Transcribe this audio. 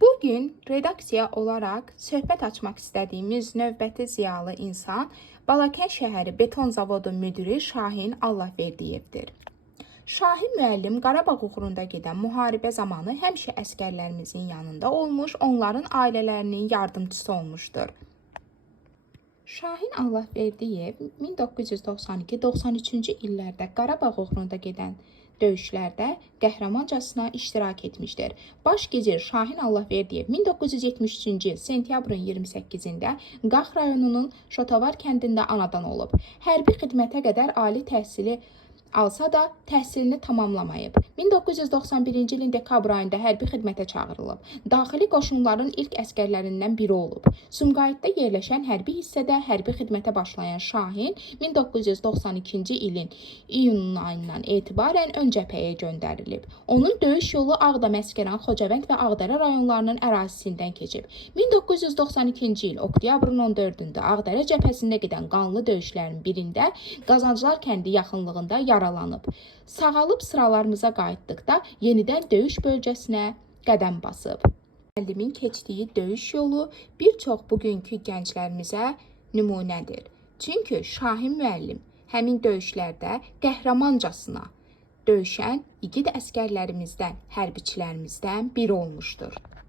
Bugün redaksiya olaraq söhbət açmaq istədiyimiz növbəti ziyalı insan Balakən şəhəri beton zavodu müdiri Şahin Allahverdiyevdir. Şahin müəllim Qarabağ uğrunda gedən müharibə zamanı həmişə əskərlərimizin yanında olmuş, onların ailələrinin yardımcısı olmuşdur. Şahin Allahverdiyev 1992-93-cü illərdə Qarabağ uğrunda gedən döyüşlərdə qəhrəmancasına iştirak etmişdir. Baş gizir Şahin Allahverdiyev 1973-cü il sentyabrın 28-də Qax rayonunun Şotavar kəndində anadan olub. Hərbi xidmətə qədər ali təhsili alsa da təhsilini tamamlamayıb. 1991-ci ilin dekabr ayında hərbi xidmətə çağırılıb. Daxili qoşunların ilk əskərlərindən biri olub. Sumqayıtda yerləşən hərbi hissədə hərbi xidmətə başlayan Şahin 1992-ci ilin iyun ayından etibarən ön cəbhəyə göndərilib. Onun döyüş yolu Ağdam, Əsgəran, Xocavənd və Ağdərə rayonlarının ərazisindən keçib. 1992-ci il oktyabrın 14-də Ağdərə cəbhəsində gedən qanlı döyüşlərin birində Qazanclar kəndi yaxınlığında yaralanıb. Sağalıb sıralarımıza qayıtdıqda yenidən döyüş bölgəsinə qədəm basıb. Müəllimin keçdiyi döyüş yolu bir çox bugünkü gənclərimizə nümunədir. Çünki Şahin müəllim həmin döyüşlərdə qəhrəmancasına döyüşən igid əskərlərimizdən, hərbiçilərimizdən biri olmuşdur.